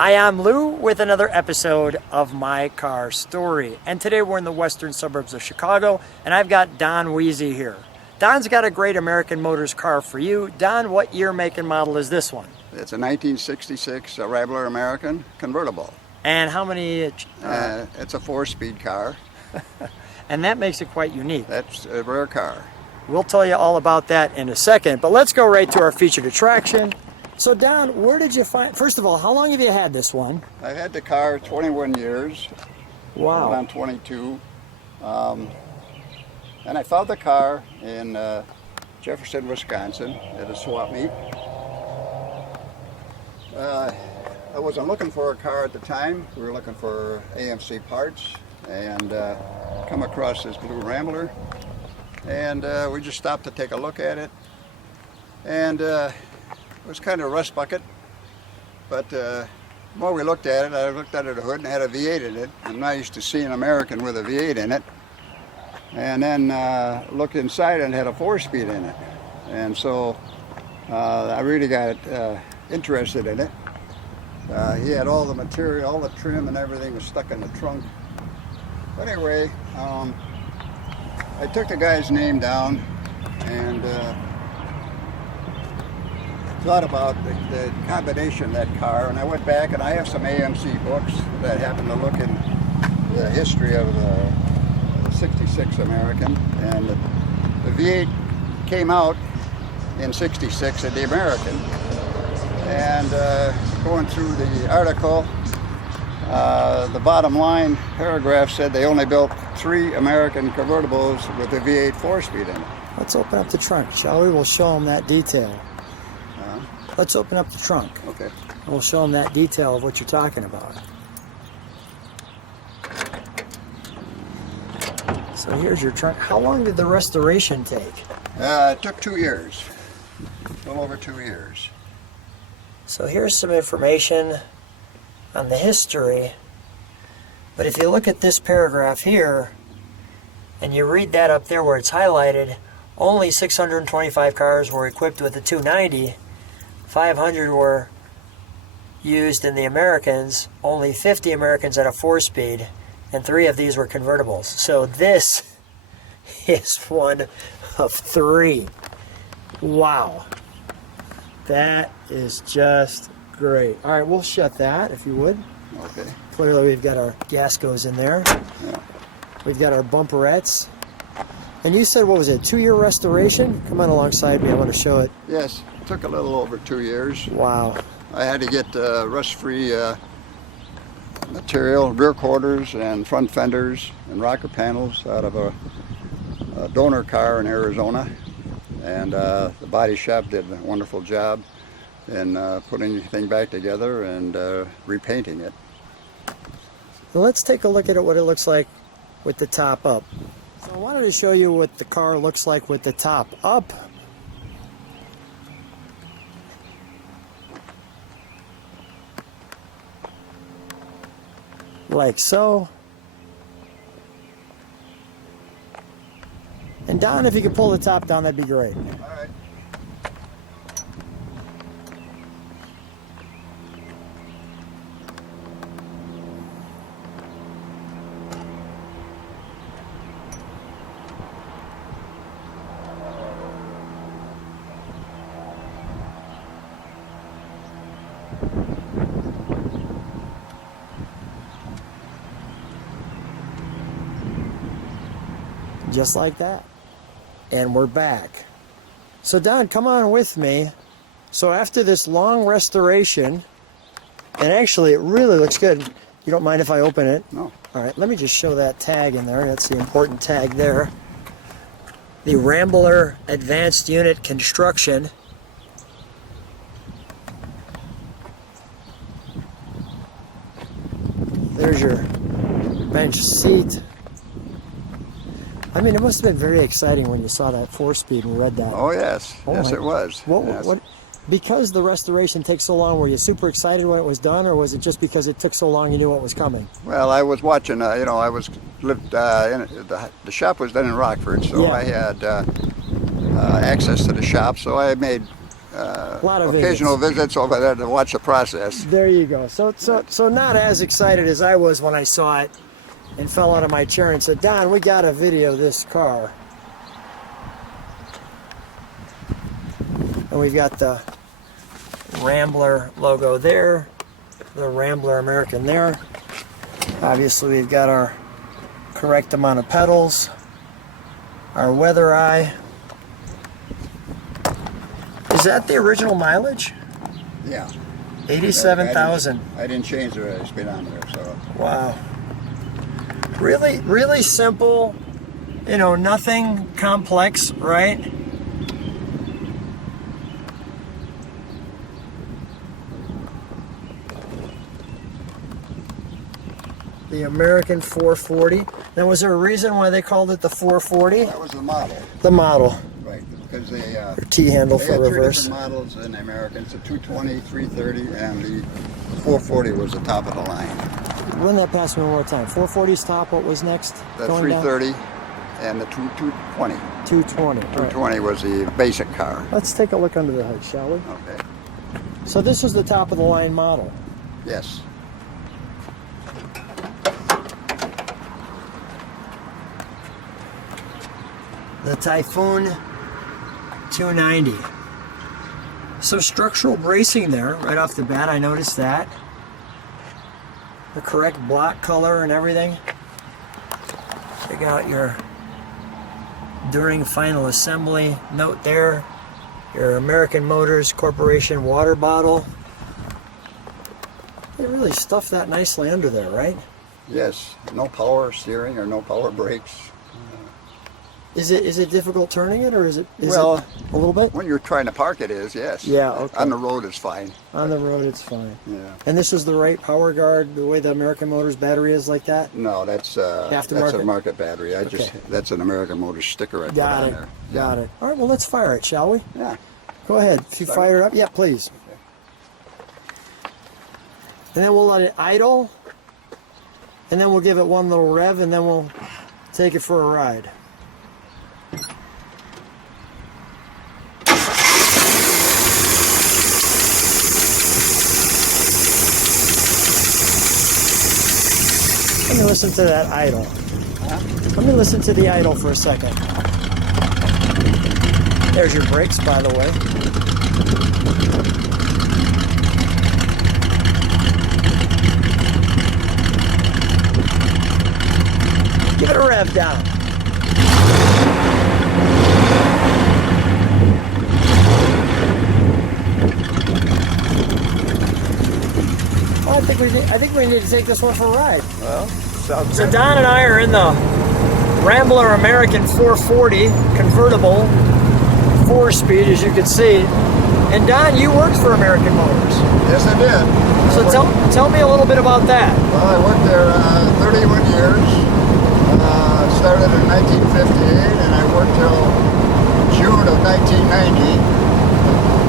Hi, I'm Lou with another episode of My Car Story. And today we're in the western suburbs of Chicago, and I've got Don Wiese here. Don's got a great American Motors car for you. Don, what year, make, and model is this one? It's a 1966 Rambler American Convertible. And how many? It's a 4-speed car. And that makes it quite unique. That's a rare car. We'll tell you all about that in a second, but let's go right to our featured attraction. So Don, where did you find, first of all, how long have you had this one? I've had the car 21 years. Wow. I'm 22. And I found the car in Jefferson, Wisconsin at a swap meet. I wasn't looking for a car at the time. We were looking for AMC parts and come across this blue Rambler. And we just stopped to take a look at it. And it was kind of a rust bucket, but the more we looked at it, I looked under the hood and it had a V8 in it. I'm not used to seeing an American with a V8 in it. And then looked inside and it had a 4-speed in it. And so I really got interested in it. He had all the material, all the trim and everything was stuck in the trunk. But anyway, I took the guy's name down and thought about the combination of that car, and I went back and I have some AMC books that happen to look in the history of the 66 American, and the V8 came out in 66 at the American, and going through the article, the bottom line paragraph said they only built 3 American convertibles with a V8 4-speed in it. Let's open up the trunk, shall we? We'll show them that detail. Let's open up the trunk. Okay. And we'll show them that detail of what you're talking about. So here's your trunk. How long did the restoration take? It took 2 years. A little over 2 years. So here's some information on the history. But if you look at this paragraph here, and you read that up there where it's highlighted, only 625 cars were equipped with a 290. 500 were used in the Americans, only 50 Americans had a 4-speed, and 3 of these were convertibles. So this is one of 3. Wow. That is just great. All right, we'll shut that, if you would. Okay. Clearly we've got our gas goes in there. Yeah. We've got our bumperettes. And you said, what was it, 2-year restoration? Come on alongside me, I want to show it. Yes. Took a little over 2 years. Wow. I had to get rust-free material, rear quarters and front fenders and rocker panels out of a donor car in Arizona. And the body shop did a wonderful job in putting everything back together and repainting it. Well, let's take a look at what it looks like with the top up. So I wanted to show you what the car looks like with the top up. Like so. And Don, if you could pull the top down, that'd be great. All right. Just like that. And we're back. So Don, come on with me. So after this long restoration, and actually it really looks good. You don't mind if I open it? No. All right, let me just show that tag in there. That's the important tag there. The Rambler Advanced Unit Construction. There's your bench seat. I mean, it must have been very exciting when you saw that 4-speed and read that. Oh, yes. Yes, it was. Yes. Because the restoration takes so long, were you super excited when it was done, or was it just because it took so long you knew what was coming? Well, I was watching, I was lived the shop was done in Rockford, so yeah. I had access to the shop, so I made lot of occasional visits over there to watch the process. There you go. So not as excited as I was when I saw it and fell out of my chair and said, Don, we got to video this car. And we've got the Rambler logo there, the Rambler American there. Obviously we've got our correct amount of pedals, our weather eye. Is that the original mileage? Yeah. 87,000. I didn't change the speedometer, so. Wow. Really, really simple, you know, nothing complex, right? The American 440. Now, was there a reason why they called it the 440? That was the model. The model. Right, because they T-handle they for had reverse. three different models in the Americans, the 220, 330, and the 440 was the top of the line. Run that past me one more time. 440's top, what was next? The Going down? 330 and the 220. 220. All right. 220 was the basic car. Let's take a look under the hood, shall we? Okay. So this was the top of the line model. Yes. The Typhoon 290. So structural bracing there right off the bat, I noticed that. The correct block color and everything. Check out your during final assembly note there. Your American Motors Corporation water bottle. They really stuffed that nicely under there, right? Yes. No power steering or no power brakes. Is it difficult turning it, or is it Well, it a little bit? When you're trying to park it is, yes. Yeah, okay. On the road it's fine. On the road it's fine. Yeah. And this is the right power guard, the way the American Motors battery is like that? No, that's a market battery. That's an American Motors sticker I put on there. Got it. All right, well, let's fire it, shall we? Yeah. Go ahead. If you fire it up, yeah, please. And then we'll let it idle, and then we'll give it one little rev, and then we'll take it for a ride. Let me listen to that idle. Let me listen to the idle for a second. There's your brakes, by the way. Give it a rev down. Well, I think we need to take this one for a ride. Well, So Don and I are in the Rambler American 440 convertible, 4-speed, as you can see. And Don, you worked for American Motors. yes, I did. So tell me a little bit about that. Well, I worked there 31 years. Started in 1958, and I worked till June of 1990.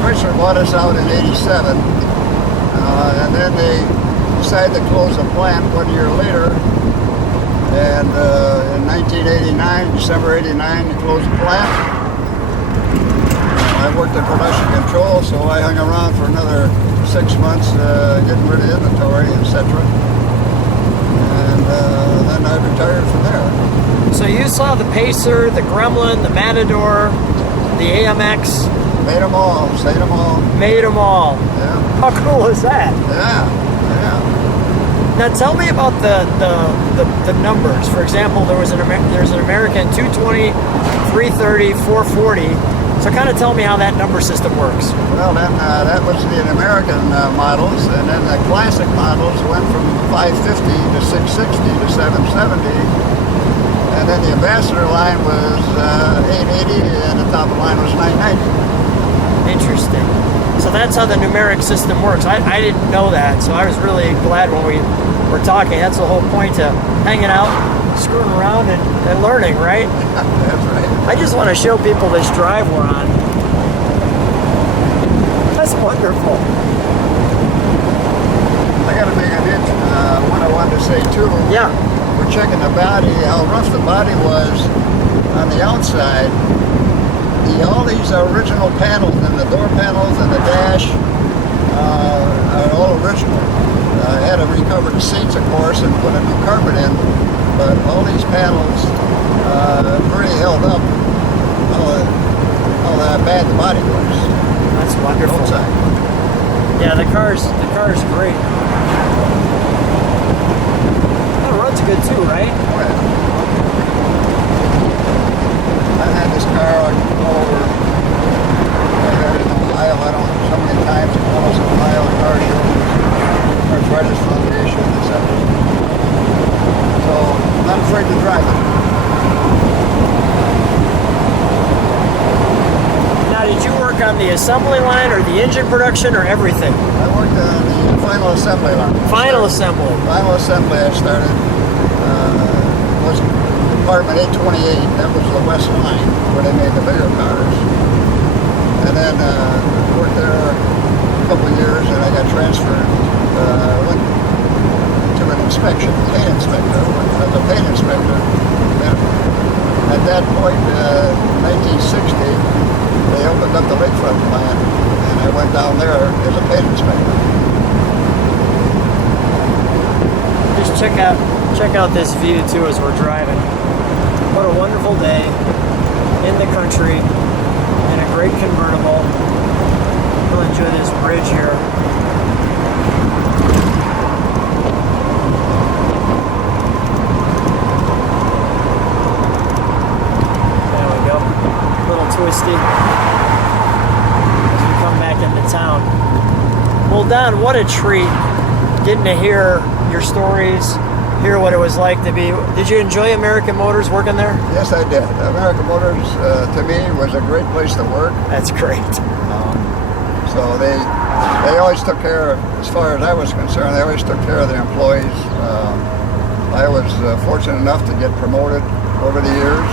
Chrysler bought us out in '87, and then they decided to close the plant 1 year later. And in 1989, December '89, they closed the plant. I worked in production control, so I hung around for another 6 months, getting rid of inventory, etc. And then I retired from there. So you saw the Pacer, the Gremlin, the Matador, the AMX. Made them all, stayed them all. Made them all. Yeah. How cool is that? Yeah. Now tell me about the numbers. For example, there's an American 220, 330, 440. So kind of tell me how that number system works. Well, then that was the American models, and then the classic models went from 550 to 660 to 770, and then the Ambassador line was 880, and the top of the line was 990. Interesting. So that's how the numeric system works. I didn't know that, so I was really glad when we were talking. That's the whole point of hanging out, screwing around, and learning, right? That's right. I just want to show people this drive we're on. That's wonderful. I got to make an what I wanted to say too. Yeah. We're checking the body, how rough the body was on the outside. all these original panels and the door panels and the dash are all original. I had to recover the seats, of course, and put a new carpet in, but all these panels really held up how bad the body was. That's wonderful. Outside. Yeah, the car's great. It runs good too, right? Oh, yeah. I've had this car all over. I've had it on the aisle. I don't know so many times. It's almost on the aisle of car shows, Arthritis Foundation, etc. So I'm not afraid to drive it. Now, did you work on the assembly line or the engine production or everything? I worked on the final assembly line. Final assembly. Final assembly I started was Department 828. That was the West Line where they made the bigger cars. And then worked there a couple of years, and I got transferred. Went to an inspection, paint inspector. As a paint inspector. And at that point, 1960, they opened up the lakefront plant, and I went down there as a paint inspector. Just check out this view too as we're driving. What a wonderful day in the country in a great convertible. We'll enjoy this bridge here. There we go. A little twisty as we come back into town. Well, Don, what a treat getting to hear your stories, hear what it was like to be. Did you enjoy American Motors working there? Yes, I did. American Motors, to me, was a great place to work. That's great. So they always took care, as far as I was concerned, they always took care of their employees. I was fortunate enough to get promoted over the years,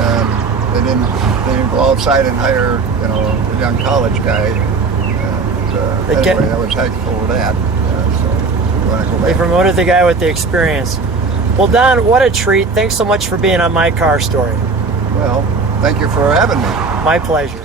and they didn't go outside and hire, a young college guy. And, anyway, I was thankful for that. They promoted the guy with the experience. Well, Don, what a treat. Thanks so much for being on My Car Story. Well, thank you for having me. My pleasure.